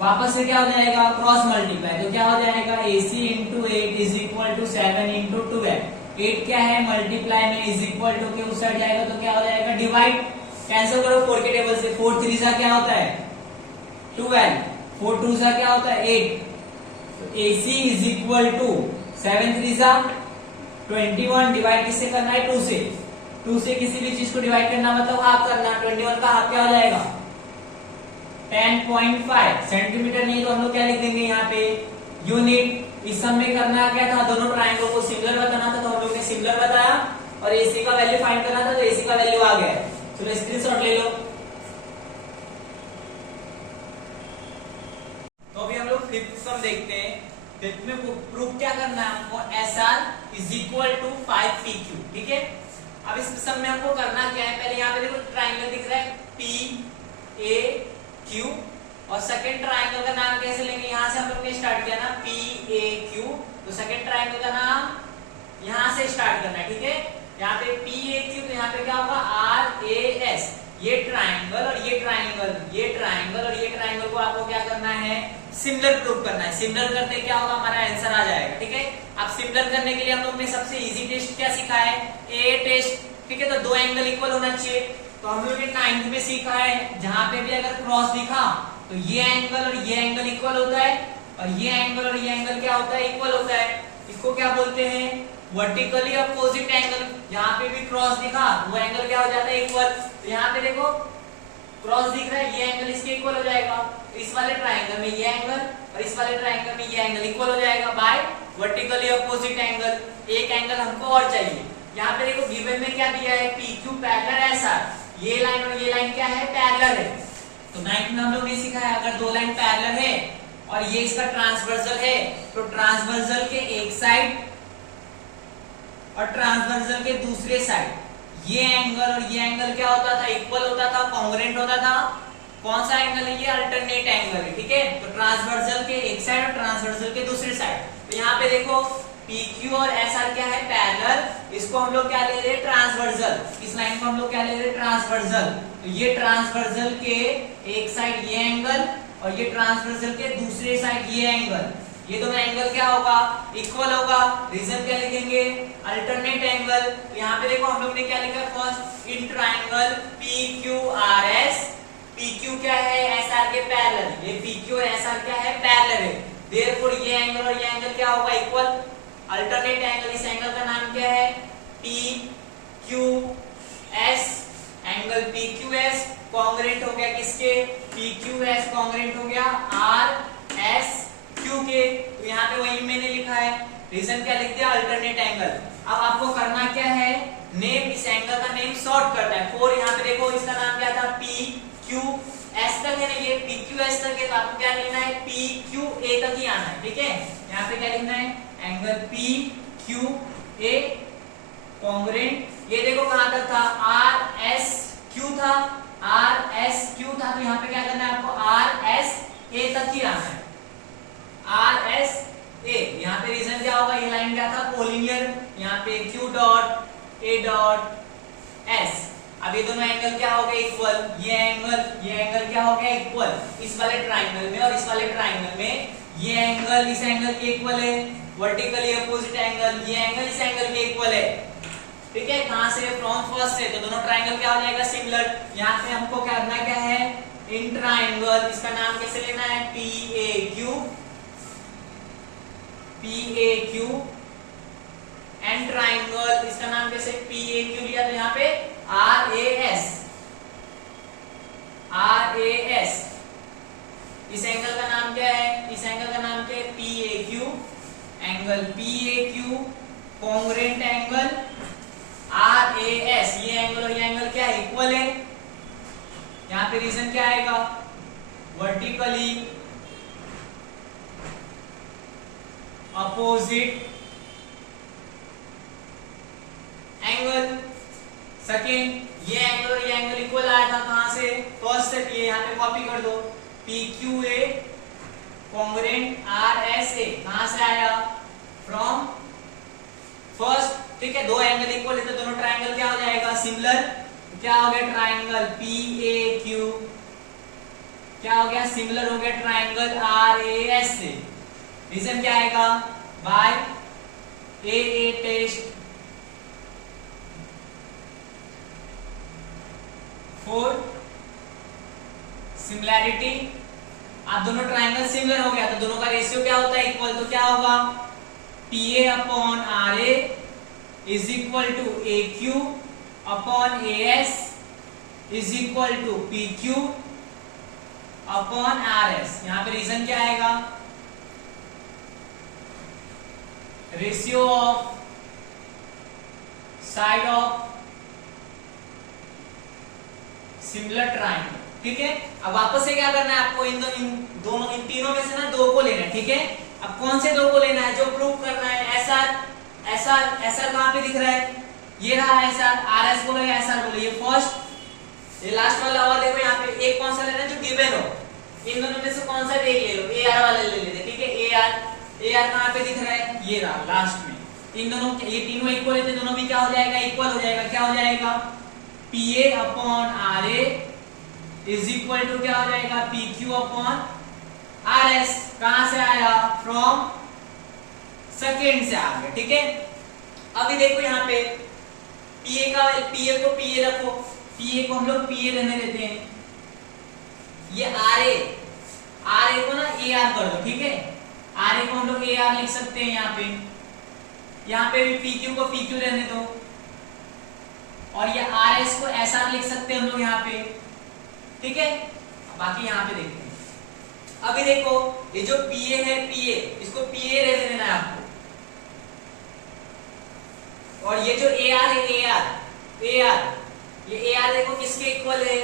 वापस से क्या हो जाएगा, क्रॉस मल्टीप्लाई, तो क्या हो जाएगा AC into 8 is equal to 7 into 12। 8 क्या है मल्टीप्लाई में इज इक्वल टू के उस साइड जाएगा तो क्या हो जाएगा डिवाइड। कैंसिल करो 4 के टेबल से, 4 3 सा क्या होता है 12, 4 2 सा क्या होता है 8। तो AC इज इक्वल टू 7 3 सा 21, डिवाइड किससे करना है 2 से। 2 से किसी भी चीज को डिवाइड करना मतलब हाफ करना, 21 का हाफ क्या हो जाएगा 10.5 सेंटीमीटर। नहीं तो हम लोग क्या लिख देंगे यहाँ पे यूनिट। इस सब में करना क्या था, दोनों ट्राइंगल को सिमिलर बताना था, तो हम लोग ने सिमिलर बताया, और AC का वैल्यू फाइंड करना था तो AC का वैल्यू आ गया। चलो स्क्रीनशॉट ले लो। तो अभी हम लोग फिफ्थ सम देखते हैं। फिफ्थ में प्रूफ क्या करना करना है हमको SR is equal to 5PQ, ठीक है। अब इस सब में हमको करना क्या है, पहले यहाँ पे देखो ट्राइंगल दिख रहा है PAQ, और सेकंड ट्राइंगल का नाम कैसे लेंगे, यहाँ से हम लोग ने स्टार्ट किया ना PAQ, तो सेकंड ट्राइंगल का नाम यहाँ से स्टार्ट करना है, ठीक है। यहाँ पे PAQ, तो यहाँ पे क्या होगा RAS, ये ट्राइंगल और ये ट्राइंगल, ये ट्राइंगल और ये ट्राइंगल को आपको क्या करना है, सिमिलर प्रूव करना है। सिमिलर करते क्या होगा, हमारा आंसर आ जाएगा, ठीक है। अब सिमिलर करने के लिए हम लोग ने सबसे इजी टेस्ट क्या सीखा है, ए टेस्ट, ठीक है। तो दो एंगल इक्वल होना चाहिए, तो हम लोग ने 9th में सीखा है, जहां पे भी अगर क्रॉस दिखा तो ये एंगल और ये एंगल इक्वल होता है, और ये एंगल और ये एंगल क्या होता है, इक्वल होता है। इसको क्या बोलते हैं, वर्टिकली अपोजिट एंगल। यहाँ पे भी क्रॉस दिखा वो एंगल क्या हो जाता है, इक्वल। तो यहाँ पे देखो क्रॉस दिख रहा है, ये एंगल इसके इक्वल हो जाएगा, तो इस वाले ट्राइंगल में ये एंगल और इस वाले ट्राइंगल में ये एंगल इक्वल हो जाएगा बाय वर्टिकली अपोजिट एंगल। एक एंगल हमको और चाहिए। यहाँ पे देखो गिवन में क्या दिया है, PQ पैरेलल SR, ये लाइन और ये लाइन क्या है, पैरेलल है। तो 9th में हम लोग ने सीखा है, अगर दो लाइन पैरेलल है और ये इसका ट्रांसवर्सल है, तो ट्रांसवर्सल के एक साइड और ट्रांसवर्सल के दूसरे साइड ये एंगल और ये एंगल क्या होता था, इक्वल होता था, कॉन्ग्रुएंट होता था। कौन सा एंगल है, ये अल्टरनेट एंगल है, ठीक है। तो ट्रांसवर्सल के एक साइड और ट्रांसवर्सल के दूसरे साइड, तो यहाँ पे देखो PQ और SR क्या है, पैरेलल, इसको हम लोग क्या ले रहे हैं, ट्रांसवर्सल। इस लाइन को हम लोग क्या ले रहे हैं, ट्रांसवर्सल। तो ये ट्रांसवर्सल के एक साइड ये एंगल और ये ट्रांसवर्सल के दूसरे साइड ये एंगल, ये दोनों एंगल क्या होगा, इक्वल होगा। रीजन क्या लिखेंगे, अल्टरनेट एंगल। तो यहाँ पे देखो हम लोग ने क्या लिखा, first in triangle PQRS, PQ क्या है, SR के पैरेलल, ये PQ और SR क्या है, पैरेलल है। देयरफॉर ये एंगल और ये एंगल क्या होगा, इक्वल। अल्टरनेट एंगल, इस एंगल का नाम क्या है, PQS, एंगल PQS कॉन्ग्रुएंट हो गया किसके, PQS कॉन्ग्रुएंट हो गया RSQ के। तो यहाँ पे वही मैंने लिखा है, रीजन क्या लिख दिया, अल्टरनेट एंगल। अब आपको करना क्या है, नेम, इस एंगल का नेम शॉर्ट करना है। फोर यहाँ पे देखो इसका नाम क्या था, PQS तक है ना, ये PQS तक है, तो आपको क्या लिखना है, PQA तक ही आना है, ठीक है। यहाँ पे क्या लिखना है, एंगल PQA कॉन्ग्रुएंट, ये देखो कहां तक था, RSQ था, RSQ था, तो यहाँ पे क्या करना है आपको, RSA तक ही आना है, RSA। यहाँ पे रीजन क्या होगा, ये लाइन क्या था, कोलिनियर, यहाँ पे Q dot A dot S। अब ये दोनों एंगल क्या हो गए, इक्वल। ये एंगल क्या हो गया, इक्वल। इस वाले ट्राइंगल में और इस वाले ट्राइंगल में ये एंगल इस एंगल के इक्वल है, वर्टिकली अपोजिट एंगल, ये एंगल इस एंगल के इक्वल है, ठीक है। कहां से, फ्रॉम फर्स्ट से, तो दोनों ट्राइंगल क्या हो जाएगा, सिमिलर। यहाँ पे हमको क्या करना क्या है, इन ट्राइंगल, इसका नाम कैसे लेना है, PAQ एंड ट्राइंगल, इसका नाम कैसे, PAQ लिया, तो यहाँ पे RAS, इस एंगल का नाम क्या है, इस एंगल का नाम क्या है, PAQ, angle PAQ congruent angle RAS, ये एंगल और ये एंगल क्या है, इक्वल है। यहाँ पे रीजन क्या आएगा, वर्टिकली अपोजिट एंगल। सेकेंड, ये एंगल और ये एंगल इक्वल आया था कहां से, फर्स्ट से, ये यहाँ पे कॉपी कर दो, PQA कॉन्ग्रुएंट RSA, कहां से आया, फ्रॉम फर्स्ट, ठीक है। दो एंगल इक्वल है तो दोनों ट्राइंगल क्या हो जाएगा, सिमिलर। क्या हो गया, ट्राइंगल PAQ क्या हो गया, सिमिलर हो गया ट्राइंगल RAS से। रीजन क्या आएगा, by AA test for similarity. आप दोनों ट्राइंगल सिमिलर हो गया तो दोनों का रेशियो क्या होता है, इक्वल। तो क्या होगा, PA upon RA is equal to AQ upon AS is equal to PQ upon RS। यहाँ पे रीजन क्या आएगा, ratio of side of similar triangle, ठीक है। अब वापस से क्या करना है आपको, इन तीनों में से ना दो को लेना है, ठीक है। अब कौन से दो को लेना है जो प्रूव करना है? एसआर कहाँ पे दिख रहा है? ये रहा एसआर, आरएस बोलो या एसआर बोलो, ये फर्स्ट ये लास्ट वाला। और देखो यहाँ पे एक कौन सा लेना है जो गिवन हो, इन दोनों में से कौन सा एक ले लो, एआर वाला ले लेते, ठीक है। एआर कहाँ पे दिख रहा है? ये रहा लास्ट में। इन दोनों ये तीनों इक्वल है तो दोनों भी क्या हो जाएगा? इक्वल हो जाएगा। क्या हो जाएगा? PA upon RA is equal to क्या हो जाएगा? PQ upon RS। कहां से आया? फ्रॉम सेकेंड से आ गया, ठीक है। अभी देखो यहाँ पे PA को PA रखो, PA को हम लोग PA रहने देते हैं। ये RA को ना AR कर दो, ठीक है। RA को हम लोग AR लिख सकते हैं यहाँ पे भी PQ को PQ रहने दो, और ये RS को SR लिख सकते हैं हम लोग यहाँ पे, ठीक है। बाकी यहाँ पे देखते हैं। अभी देखो ये जो PA है, PA इसको PA रहने देना है आपको, और ये जो AR है, AR ये AR देखो किसके इक्वल है?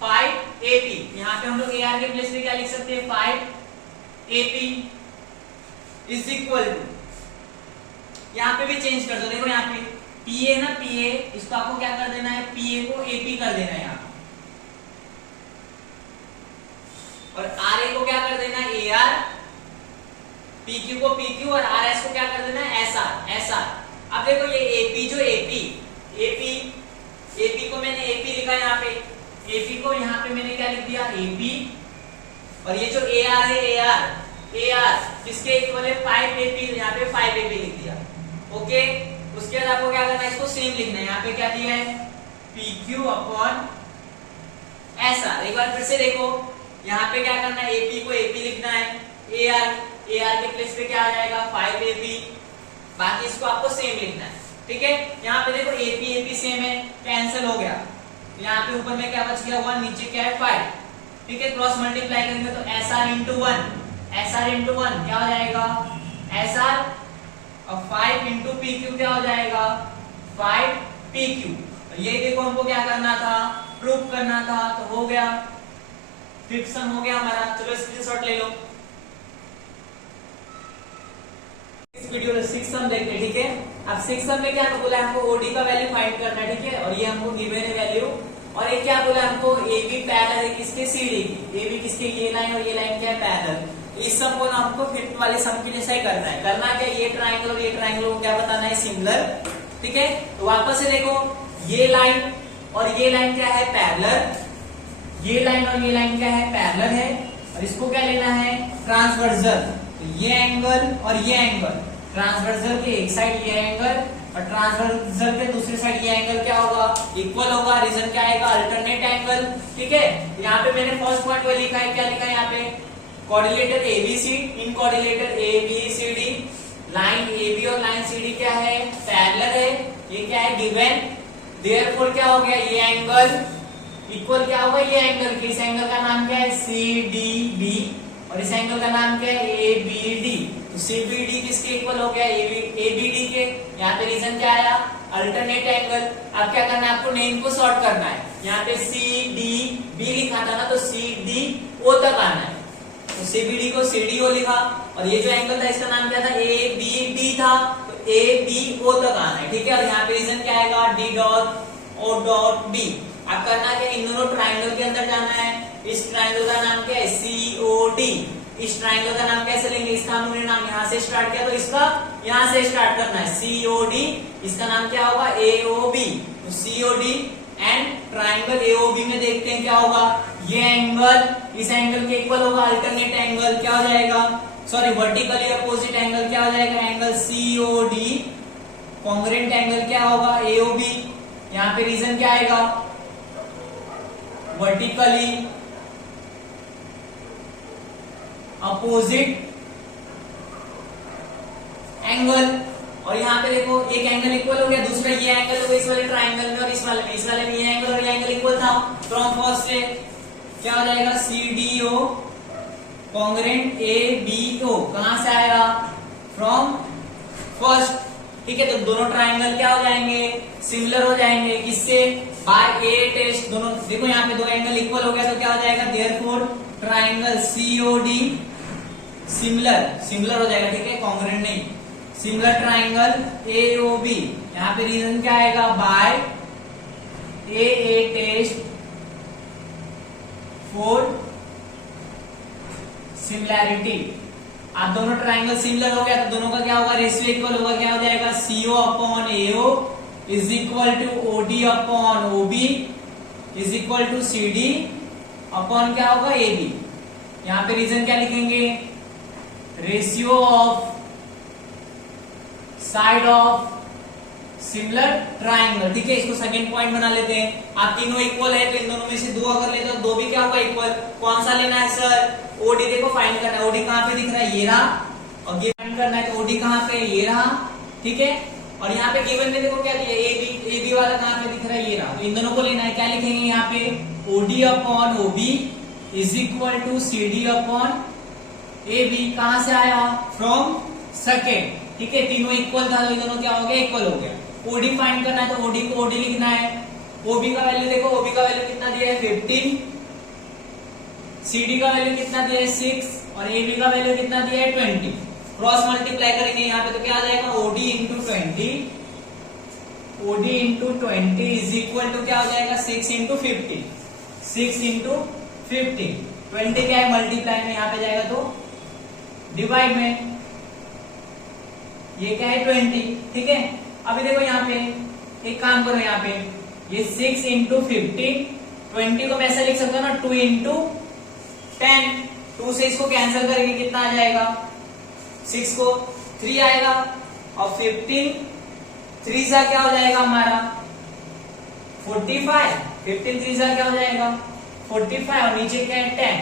5AP। यहाँ पे हम लोग AR के प्लेस पे क्या लिख सकते हैं? 5AP इज इक्वल टू, यहाँ पे भी चेंज कर दो। देखो यहाँ पे PA ना, PA इसको आपको क्या कर देना है? PA को AP कर देना है यहाँ, और RA को क्या कर देना है? AR, PQ को PQ और RS को क्या कर देना है? SR। अब देखो ये AP जो AP को मैंने AP लिखा यहाँ पे, AP को यहाँ पे मैंने क्या लिख दिया? AP। और ये जो AR है, AR किसके इक्वल है? 5AP, यहाँ पे 5AP लिख दिया, ओके। उसके बाद आपको क्या करना है? इसको सेम लिखना है। यहाँ पे क्या दिया है? PQ upon SR। एक बार फिर से देखो, यहाँ पे क्या करना है? AP को AP लिखना है, AR के प्लेस पे क्या आ जाएगा? 5AP। बाकी इसको आपको सेम लिखना है, ठीक है। यहाँ पे देखो AP सेम है, कैंसिल हो गया। यहाँ पे ऊपर में क्या बच गया? 1, नीचे क्या है? 5, ठीक है। क्रॉस मल्टीप्लाई करेंगे तो SR इंटू 1 क्या हो जाएगा? SR, और 5 इंटू PQ क्या हो जाएगा? 5PQ। ये देखो हमको क्या करना था? प्रूफ करना था, तो हो गया। फिफ्थ सम हो गया हमारा। चलो स्क्रीनशॉट ले लो। इस वीडियो में 6 सम देखते हैं, ठीक है। अब 6 सम में क्या बोला? हमको OD का वैल्यू फाइंड करना है, ठीक है। और ये हमको गिवन है वैल्यू। और ये क्या बोला हमको? AB पैरेलल है किसके? CD की। AB किसके? ये लाइन और ये लाइन क्या है? पैरेलल। इस सम को ना हमको फिफ्थ वाले सम के जैसा ही करना है। करना क्या? ये ट्रायंगल और ये ट्रायंगल को क्या बताना है? सिमिलर, ठीक है। तो वापस से देखो, ये लाइन और ये लाइन क्या है? पैरेलल। ये लाइन और ये लाइन क्या है? पैरेलल है। और इसको क्या लेना है? ट्रांसवर्सल। तो ये एंगल और ये एंगल, ट्रांसवर्सल के एक साइड ये एंगल और ट्रांसवर्सल के दूसरी साइड ये एंगल क्या होगा? इक्वल होगा। रीजन क्या आएगा? अल्टरनेट एंगल, ठीक है। यहाँ पे मैंने फर्स्ट पॉइंट वो लिखा है, क्या लिखा है यहाँ पे? कोऑर्डिनेटर ABC इन कोऑर्डिनेटर ABCD, लाइन AB और लाइन CD क्या है? पैरेलल है। ये क्या है? गिवन। देयरफॉर क्या हो गया? ये एंगल इक्वल क्या होगा? ये एंगल के। इस एंगल का नाम क्या है? CDB, और इस एंगल का नाम क्या है? ABD। तो CBD किसके इक्वल हो गया? ABD के। यहाँ पे रीजन क्या आया? Alternate angle. अब क्या करना है? आपको नेम को सॉर्ट करना है। यहाँ पे CDB लिखा था ना, तो CDO तक आना है। तो CBD को CDO लिखा, और ये जो एंगल था इसका नाम क्या था? ABD था, तो ABO तक आना है, ठीक है। और यहाँ पे रीजन क्या आएगा? D dot O dot B। अब करना क्या? इन दोनों ट्राइंगल के अंदर जाना है। इस ट्राइंगल का नाम क्या है? COD। इस ट्राइंगल का नाम कैसे लेंगे? इसका हमने नाम यहाँ से स्टार्ट किया, तो इसका यहाँ से स्टार्ट करना है। COD, इसका नाम क्या होगा? AOB। तो COD एंड ट्राइंगल AOB में देखते हैं क्या होगा? ये एंगल इस एंगल के इक्वल होगा। अल्टरनेट एंगल क्या हो जाएगा? सॉरी, वर्टिकली अपोजिट एंगल क्या हो जाएगा? Angle COD। कॉन्ग्रुएंट एंगल क्या होगा? AOB। यहाँ पे रीजन क्या आएगा? Vertically opposite angle. और यहाँ पे देखो एक एंगल इक्वल हो गया, दूसरा ये एंगल हो गया इस वाले ट्राइंगल में, और इस वाले में ये एंगल और ये एंगल इक्वल था। फ्रॉम फर्स्ट से क्या हो जाएगा? CDO congruent ABO। कहां से आएगा? फ्रॉम फर्स्ट, ठीक है। तो दोनों ट्राइंगल क्या हो जाएंगे? सिमिलर हो जाएंगे। किससे? Bye a test. दोनों देखो यहाँ पे दो एंगल इक्वल हो गया, तो क्या हो जाएगा? देयरफॉर ट्राइंगल COD सिमिलर हो जाएगा, ठीक है, कॉन्ग्रुएंट नहीं। सिमिलर ट्राइंगल AOB, यहाँ पे रीजन क्या आएगा, by AA test for similarity. आप दोनों ट्राइंगल सिमिलर हो गया तो दोनों का क्या होगा, रेशियो इक्वल होगा, क्या हो जाएगा, CO upon AO is equal to OD upon OB is equal to CD upon क्या होगा, AB। यहाँ पे रीजन क्या लिखेंगे, ratio of side of similar triangle, ठीक है। इसको सेकंड पॉइंट बना लेते हैं। आप तीनों इक्वल है तो इन दोनों में से दो अगर लेते हो, दो भी क्या होगा, इक्वल। कौन सा लेना है सर, OD देखो फाइंड करना है। OD कहाँ पे दिख रहा है, ये रहा, और ये फाइंड करना है तो OD कहाँ पे, ये रहा, ठीक है। और यहाँ पे गिवन में देखो क्या दिया, AB वाला कहाँ पे दिख रहा है, ये रहा। तो इन दोनों को लेना है, क्या लिखेंगे यहाँ पे, OD upon OB is equal to CD upon AB। कहां से आया, फ्रॉम सेकेंड, ठीक है। तीनों इक्वल था तो इन दोनों क्या हो गया, इक्वल हो गया। OD फाइंड करना है तो OD को OD लिखना है। OB का वैल्यू देखो, OB का वैल्यू कितना दिया है, 15, CD का वैल्यू कितना दिया है, 6, और AB का वैल्यू कितना दिया है, 20। क्रॉस मल्टीप्लाई करेंगे यहाँ पे तो क्या आ जाएगा, OD into 20 is equal to क्या हो जाएगा, 6 इंटू 50, 6 इंटू 50। 20 क्या है, मल्टीप्लाई में, यहाँ पे जाएगा तो डिवाइड में, ये क्या है 20, ठीक है। अभी देखो यहाँ पे एक काम करो, यहाँ पे ये 6 इंटू 50, 20 को मैं ऐसा लिख सकता हूँ ना, 2 इंटू 10, 2 से इसको कैंसिल करेंगे कितना आ जाएगा, 6 को 3 आएगा, और 15 3 सा क्या हो जाएगा हमारा 45, 15 3 सा क्या हो जाएगा 45, और नीचे क्या है 10,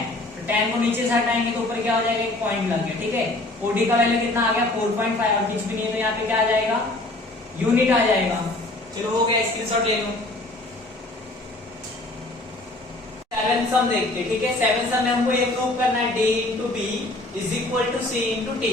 10 को नीचे से हटाएंगे तो ऊपर क्या हो जाएगा, एक पॉइंट लग गया, ठीक है। OD का वैल्यू कितना आ गया, 4.5, और कुछ भी नहीं है तो यहाँ पे क्या आ जाएगा, यूनिट आ जाएगा। चलो हो गया, स्क्रीनशॉट ले लो। 7 सम देखते हैं, ठीक है। 7 सम में हमको ये प्रूव करना है, D into B is equal to C into T।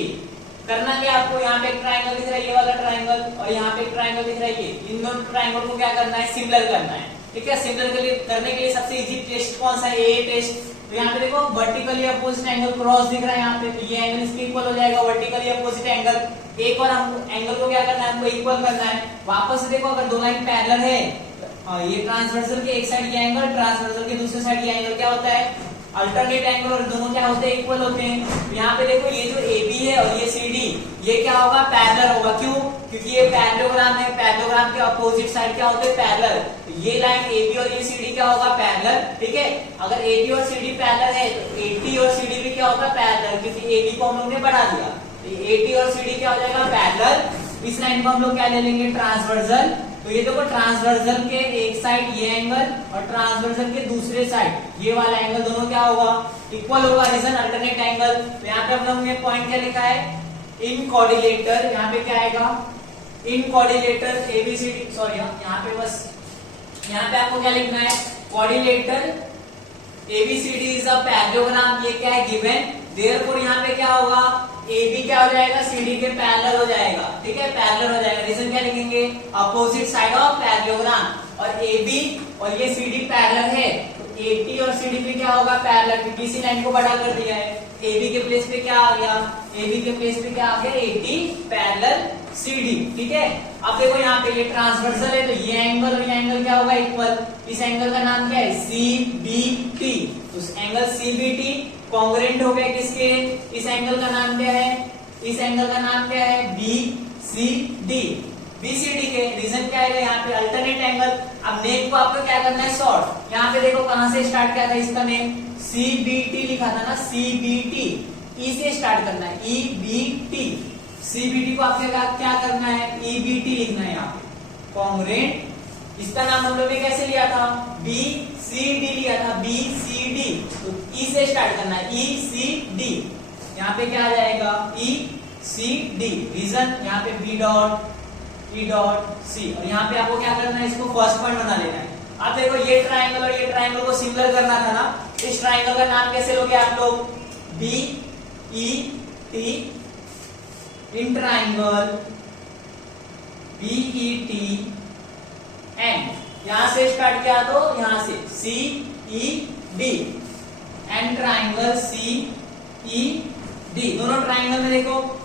करना क्या आपको, यहाँ पे एक ट्राइंगल दिख रहा है, ये वाला ट्राइंगल, और यहाँ पे एक ट्राइंगल दिख रहा है, ये। इन दोनों ट्राइंगल को क्या करना है, सिमिलर करना है, ठीक है। सिमिलर करने के लिए सबसे इजी टेस्ट कौन सा है, AA टेस्ट। तो यहाँ पे देखो वर्टिकली अपोजिट एंगल क्रॉस दिख रहा है यहाँ पे, तो ये एंगल इसके इक्वल हो जाएगा, वर्टिकली अपोजिट एंगल। एक और हम एंगल को क्या करना है, हमको इक्वल करना है। वापस से देखो, अगर दो लाइन पैरेलल है, ये ट्रांसवर्सल के एक साइड ये एंगल, ट्रांसवर्सल के दूसरे साइड ये एंगल क्या होता है, अल्टरनेट एंगल, और दोनों क्या होते हैं, इक्वल होते हैं। तो यहाँ पे देखो ये जो AB है और ये CD, ये क्या होगा, पैरेलल होगा। क्यों, क्योंकि ये पैरेललोग्राम है, पैरेललोग्राम के अपोजिट साइड क्या होते हैं, पैरेलल। तो ये लाइन AB और ये CD क्या होगा, पैरेलल, ठीक है। अगर AB और CD पैरेलल है तो AD और CD भी क्या होगा, पैरेलल, क्योंकि AB को हम लोग ने बढ़ा दिया, तो AD और CD क्या हो जाएगा, पैरेलल। इस लाइन को हम लोग क्या ले लेंगे, ट्रांसवर्सल। तो ये देखो ट्रांसवर्सल के एक साइड ये एंगल और ट्रांसवर्सल के दूसरे साइड ये वाला एंगल, दोनों क्या होगा, इक्वल होगा, रीजन अल्टरनेट एंगल। तो यहाँ पे हम लोग ने पॉइंट क्या लिखा है, इन कोऑर्डिनेटर, यहाँ पे क्या आएगा, इन कोऑर्डिनेटर ABCD, सॉरी यहाँ पे बस, यहाँ पे आपको क्या लिखना है, coordinator ABCD is a parallelogram, ये क्या है, गिवन। देयरफॉर यहाँ पे क्या होगा, AB क्या हो जाएगा, CD के पैरेलल हो जाएगा, ठीक है, पैरेलल हो जाएगा। रीजन क्या लिखेंगे, अपोजिट साइड ऑफ पैरेललोग्राम। और AB और ये CD पैरेलल है तो AD और CD भी क्या होगा, पैरेलल, क्योंकि इसी लाइन को बड़ा कर दिया है। AB के प्लेस पे क्या आ गया, AB के प्लेस पे क्या आ गया, AD पैरेलल CD, ठीक है। अब देखो यहाँ पे ये ट्रांसवर्सल है तो ये एंगल और ये एंगल क्या होगा, इक्वल। इस एंगल का नाम क्या है, CBT। उस एंगल CBT कॉन्ग्रुएंट हो गया किसके, इस एंगल का नाम क्या है, इस एंगल का नाम क्या है, BCD, BCD के। रीजन क्या है, यहाँ पे अल्टरनेट एंगल। अब नेक को आपको क्या करना है, शॉर्ट। यहाँ पे देखो कहां से स्टार्ट किया था, इसका नेम CBT लिखा था ना, CBT, E से स्टार्ट करना है, EBT। CBT को आपको क्या करना है, EBT लिखना है यहाँ पे, कॉन्ग्रुएंट। इसका नाम हम लोग ने कैसे लिया था, BCD लिया था, BCD। तो E से स्टार्ट करना है, ECD। यहाँ पे क्या आ जाएगा, ECD। रीजन यहाँ पे B dot E dot C, और यहाँ पे आपको क्या करना है, इसको फर्स्ट पॉइंट बना लेना है। अब देखो ये ट्राइंगल और ये ट्राइंगल को सिमिलर करना था ना, इस ट्राइंगल का नाम कैसे लोगे आप लोग, BET, in triangle BET and, यहां से स्टार्ट किया तो यहां से CED, and triangle CEF D. दोनों ट्राइंगल में देखो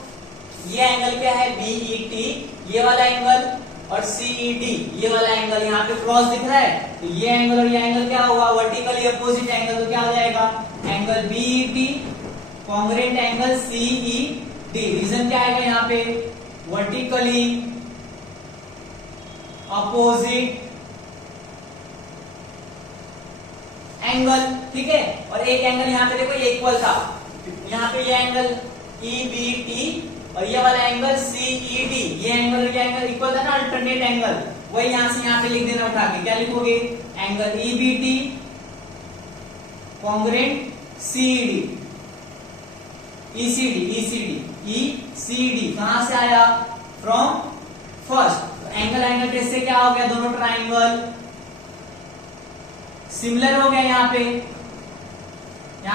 ये एंगल क्या है बीईटी, ये वाला एंगल, और सीईडी ये वाला एंगल, यहाँ पे क्रॉस दिख रहा है, तो ये एंगल और ये एंगल क्या होगा वर्टिकली अपोजिट एंगल, तो क्या हो जाएगा angle BET congruent angle CED. Reason क्या आएगा यहाँ पे वर्टिकली अपोजिट एंगल, ठीक है। और एक एंगल यहाँ पे देखो ये इक्वल था, यहाँ पे ये एंगल ईबीटी और ये वाला एंगल सीईडी, ये एंगल और ये एंगल इक्वल था ना, अल्टरनेट एंगल, वही यहां से यहाँ पे लिख देना उठा के, क्या लिखोगे angle EBT congruent CED, ECD कहां से आया from first. Angle angle test से क्या हो गया दोनों ट्राइंगल सिमिलर हो गया। यहाँ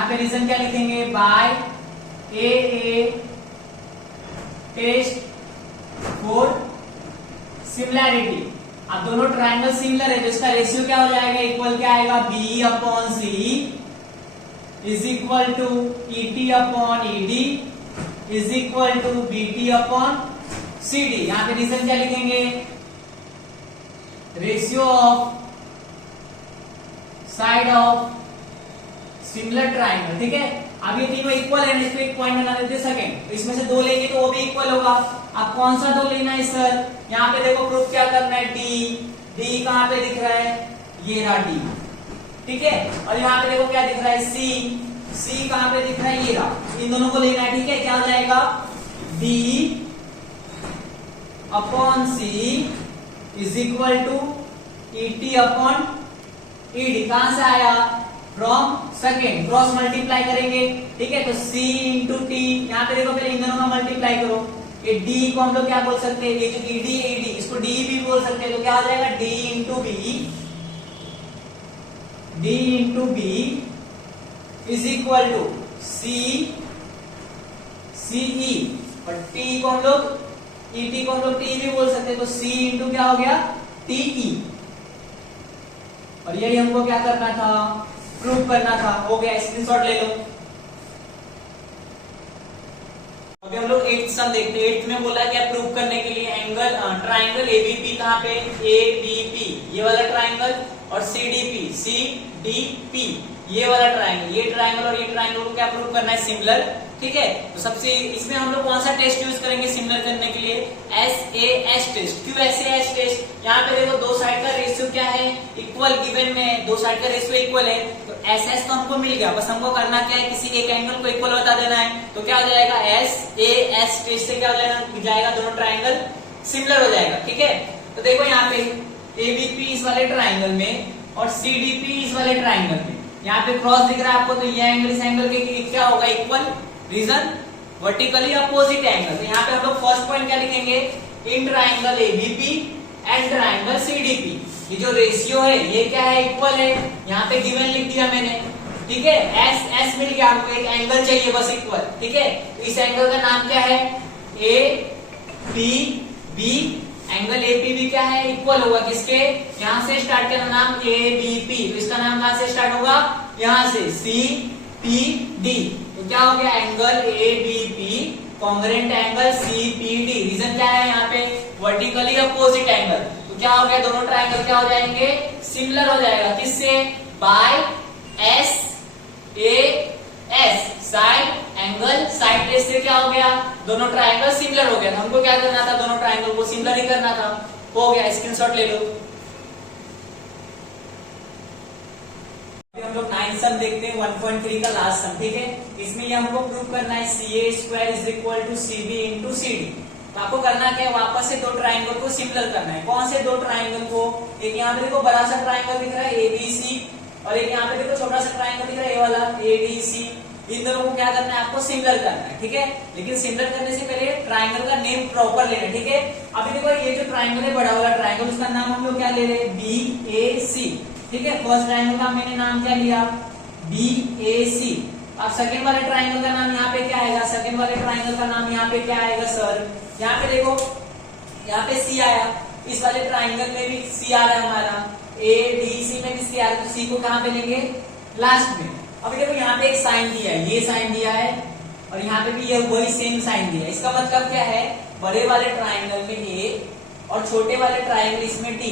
पे रीजन क्या लिखेंगे by a test for similarity. अब दोनों ट्राइंगल सिमिलर है तो इसका रेशियो क्या हो जाएगा इक्वल क्या आएगा B upon C is equal to ET upon ED is equal to BT upon CD. यहाँ पे रीजन क्या लिखेंगे ratio of side of similar triangle, ठीक है। अब ये तीनों इक्वल है, इसको एक पॉइंट बना देते सेकंड, तो इसमें से दो लेंगे तो वो भी इक्वल होगा। अब कौन सा दो लेना है सर, यहाँ पे देखो प्रूफ क्या करना है डी कहाँ पे दिख रहा है ये रहा डी, ठीक है। और यहाँ पे देखो क्या दिख रहा है सी कहाँ पे दिख रहा है ये रहा, इन दोनों को लेना है, ठीक है। क्या हो जाएगा D upon C is equal to ET upon ED. कहां से आया फ्रॉम सेकेंड, क्रॉस मल्टीप्लाई करेंगे, ठीक है। तो C इंटू टी, यहाँ पे देखो पहले इन दोनों का मल्टीप्लाई करो, ये D को हम लोग क्या बोल सकते हैं, ये जो ईडी ईडी इसको D भी बोल सकते हैं, तो क्या हो जाएगा D into B is equal to CE, और T को हम लोग ईटी को हम लोग टी भी बोल सकते हैं, तो C इंटू क्या हो गया टीई। और यही हमको क्या करना था प्रूव करना था, हो गया, स्क्रीनशॉट ले लो। अभी हम लोग 8th सम देखते हैं। 8th में बोला क्या प्रूव करने के लिए एंगल ट्राइंगल एबीपी कहाँ पे एबीपी ये वाला ट्राइंगल और सीडीपी ये वाला ट्राइंगल, ये ट्राइंगल और ये ट्राइंगल को क्या प्रूव करना है सिमिलर, ठीक है। तो सबसे इसमें हम लोग कौन सा टेस्ट यूज करेंगे सिमिलर करने के लिए SAS टेस्ट। क्यों SAS टेस्ट, यहाँ पे देखो दो साइड का रेशियो क्या है इक्वल, गिवन में दो साइड का रेशियो इक्वल है, तो SS तो हमको मिल गया, बस हमको करना क्या है किसी एक एंगल को इक्वल बता देना है। तो क्या हो जाएगा SAS टेस्ट से क्या हो जाएगा दोनों ट्राइंगल सिमिलर हो जाएगा, ठीक है। तो देखो यहाँ पे ABP इस वाले ट्राइंगल में और CDP इस वाले ट्राइंगल में, यहाँ पे क्रॉस दिख रहा है आपको, तो ये एंगल इस एंगल के क्या होगा equal, reason vertically opposite angle. तो यहाँ पे हम लोग फर्स्ट पॉइंट क्या लिखेंगे in triangle ABP and triangle CDP ये जो रेशियो है ये क्या है इक्वल है, यहाँ पे गिवन लिख दिया मैंने, ठीक है। एस मिल गया आपको, एक एंगल चाहिए बस इक्वल, ठीक है। तो इस एंगल का नाम क्या है APB, एंगल APB क्या है इक्वल होगा किसके, यहाँ से स्टार्ट करना नाम ABP, तो इसका नाम कहां से स्टार्ट होगा यहाँ से CPD। तो क्या हो गया angle ABP congruent angle CPD। Reason क्या है यहाँ पे वर्टिकली अपोजिट एंगल, तो क्या हो गया दोनों ट्राइंगल क्या हो जाएंगे सिमिलर हो जाएगा, किससे by SAS side angle side test से क्या हो गया दोनों ट्राइंगल सिमिलर हो गया। हमको क्या करना था दोनों ट्राइंगल को सिमिलर ही करना था, हो गया, स्क्रीनशॉट ले लो। हम लोग 9th सम देखते हैं 1.3 का लास्ट सम, ठीक है। इसमें ये हमको प्रूव करना है CA² is equal to CB into CD। तो आपको करना क्या है वापस से दो ट्राइंगल को सिमिलर करना है। कौन से दो ट्राइंगल को, एक यहाँ पे देखो बड़ा सा ट्राइंगल दिख रहा है ABC और एक यहाँ पे देखो छोटा सा ट्राइंगल दिख रहा है ये वाला ADC। इन दोनों को क्या करना है आपको सिमिलर करना है, ठीक है। लेकिन सिमिलर करने से पहले ट्राइंगल का नेम प्रॉपर लेना है, ठीक है। अभी देखो ये जो ट्राइंगल है बड़ा वाला ट्राइंगल, उसका नाम हम लोग क्या ले रहे हैं BAC, ठीक है। फर्स्ट ट्राइंगल का मैंने नाम क्या लिया BAC। अब सेकंड वाले ट्राइंगल का नाम यहाँ पे क्या आएगा, सेकंड वाले ट्राइंगल का नाम यहाँ पे क्या आएगा सर, यहाँ पे देखो यहाँ पे C आया, इस वाले ट्राइंगल में भी C आ रहा है हमारा, ADC में भी C आ रहा है, तो C को कहाँ पे लेंगे लास्ट में। अभी देखो यहाँ पे एक साइन दिया है, ये साइन दिया है और यहाँ पे भी ये वही सेम साइन दिया। इसका मतलब क्या है, बड़े वाले ट्राइंगल में ए और छोटे वाले ट्राइंगल इसमें डी,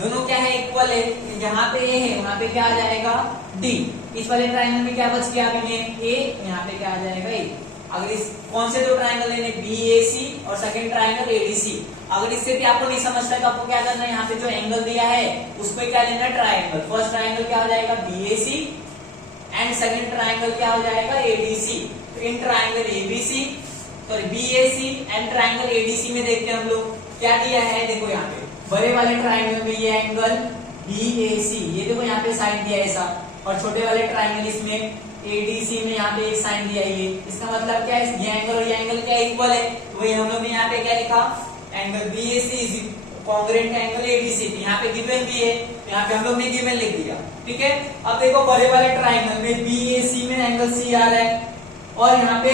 दोनों क्या है, इक्वल है। जहाँ पे ए है वहां पे क्या आ जाएगा, डी। इस वाले ट्राइंगल में क्या बच गया अभी में, ए, यहाँ पे क्या आ जाएगा, ए। अगर इस कौन से दो ट्राइंगल लेने, बी ए सी और सेकंड ट्राइंगल एडीसी। अगर इससे भी आपको नहीं समझता है तो आपको क्या करना है, यहाँ पे जो एंगल दिया है उसको क्या लेना है, ट्राइंगल। फर्स्ट ट्राइंगल क्या हो जाएगा, B A C and second triangle क्या हो जाएगा, एडीसी। तो in triangle ABC sorry BAC and triangle ADC में देखते हैं हम लोग क्या दिया है। देखो यहाँ पे बड़े वाले ट्राइंगल में ये एंगल बीएसी, ये देखो यहाँ पे साइन दिया है ऐसा, और छोटे वाले ट्राइंगल इसमें एडीसी में यहाँ पे एक साइन दिया है ये। इसका मतलब क्या है, ये एंगल और ये एंगल क्या इक्वल है, तो वही हम लोग ने यहाँ पे क्या लिखा, angle BAC is congruent angle ADC. यहाँ पे गिवन भी है, यहाँ पे हम लोग ने गिवन लिख दिया, ठीक है। अब देखो बड़े वाले ट्राइंगल में बीएसी में एंगल सी आ रहा है और यहाँ पे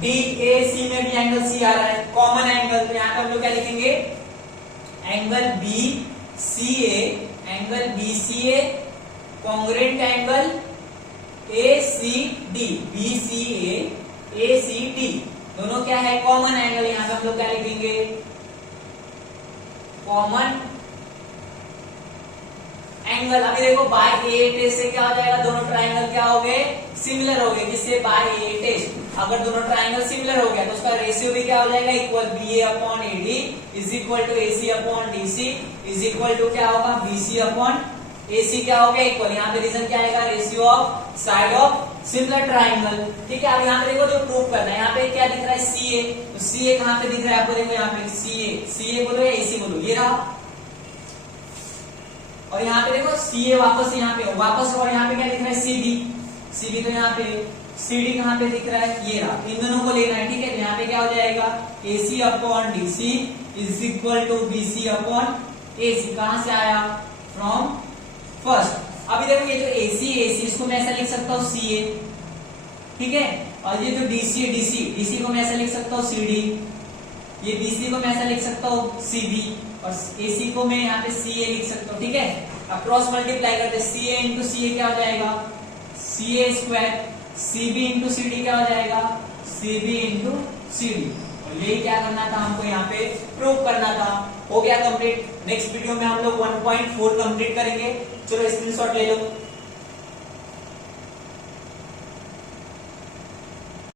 डीएसी में भी एंगल सी आ रहा है, कॉमन एंगल। तो यहाँ पे हम लोग क्या लिखेंगे, angle BCA, angle BCA congruent angle ACD, BCA ACD दोनों क्या है, कॉमन एंगल। यहाँ पे हम लोग क्या लिखेंगे, कॉमन एंगल। अभी देखो बाय ए टेस्ट से क्या हो जाएगा, दोनों ट्राइंगल क्या हो गए, सिमिलर हो गए, जिससे बाय ए टेस्ट अगर दोनों ट्राइंगल सिमिलर हो गया तो उसका रेशियो भी क्या हो जाएगा, equal B A upon A D is equal to A C upon D C is equal to क्या होगा, बी सी अपॉन ए सी क्या हो गया, इक्वल। यहाँ पे रीजन क्या आएगा, ratio of side of similar triangle, ठीक है। अब यहाँ पे देखो जो प्रूव करना है, यहाँ पे क्या दिख रहा है, सी ए। तो सी ए कहाँ पे दिख रहा है आपको, देखो यहाँ पे सी ए बोलो या ए सी बोलो, ये रहा। और यहाँ पे देखो सी ए वापस यहाँ पे वापस, और यहाँ पे क्या दिख रहा है, सी बी। सी बी तो यहाँ पे, सी डी कहाँ पे दिख रहा है, ये रहा। इन दोनों को लेना है, ठीक है। यहाँ पे क्या हो जाएगा, A C upon D C is equal to B C upon A C. कहां से आया, फ्रॉम फर्स्ट। अभी देखो ये जो ए सी इसको मैं ऐसा लिख सकता हूँ सी ए, ठीक है। और ये जो डी सी को मैं ऐसा लिख सकता हूँ सी डी, ये बी सी को मैं ऐसा लिख सकता हूँ सी बी, और ए सी को मैं यहाँ पे सी ए लिख सकता हूँ, ठीक है। अब क्रॉस मल्टीप्लाई करते हैं, सी ए इंटू सी ए क्या हो जाएगा, C A square. C B into C D क्या हो जाएगा, C B into C D. और यही क्या करना था हमको, यहाँ पे प्रूव करना था। हो गया कंप्लीट। नेक्स्ट वीडियो में हम लोग 1.4 कंप्लीट करेंगे। चलो स्क्रीनशॉट ले लो।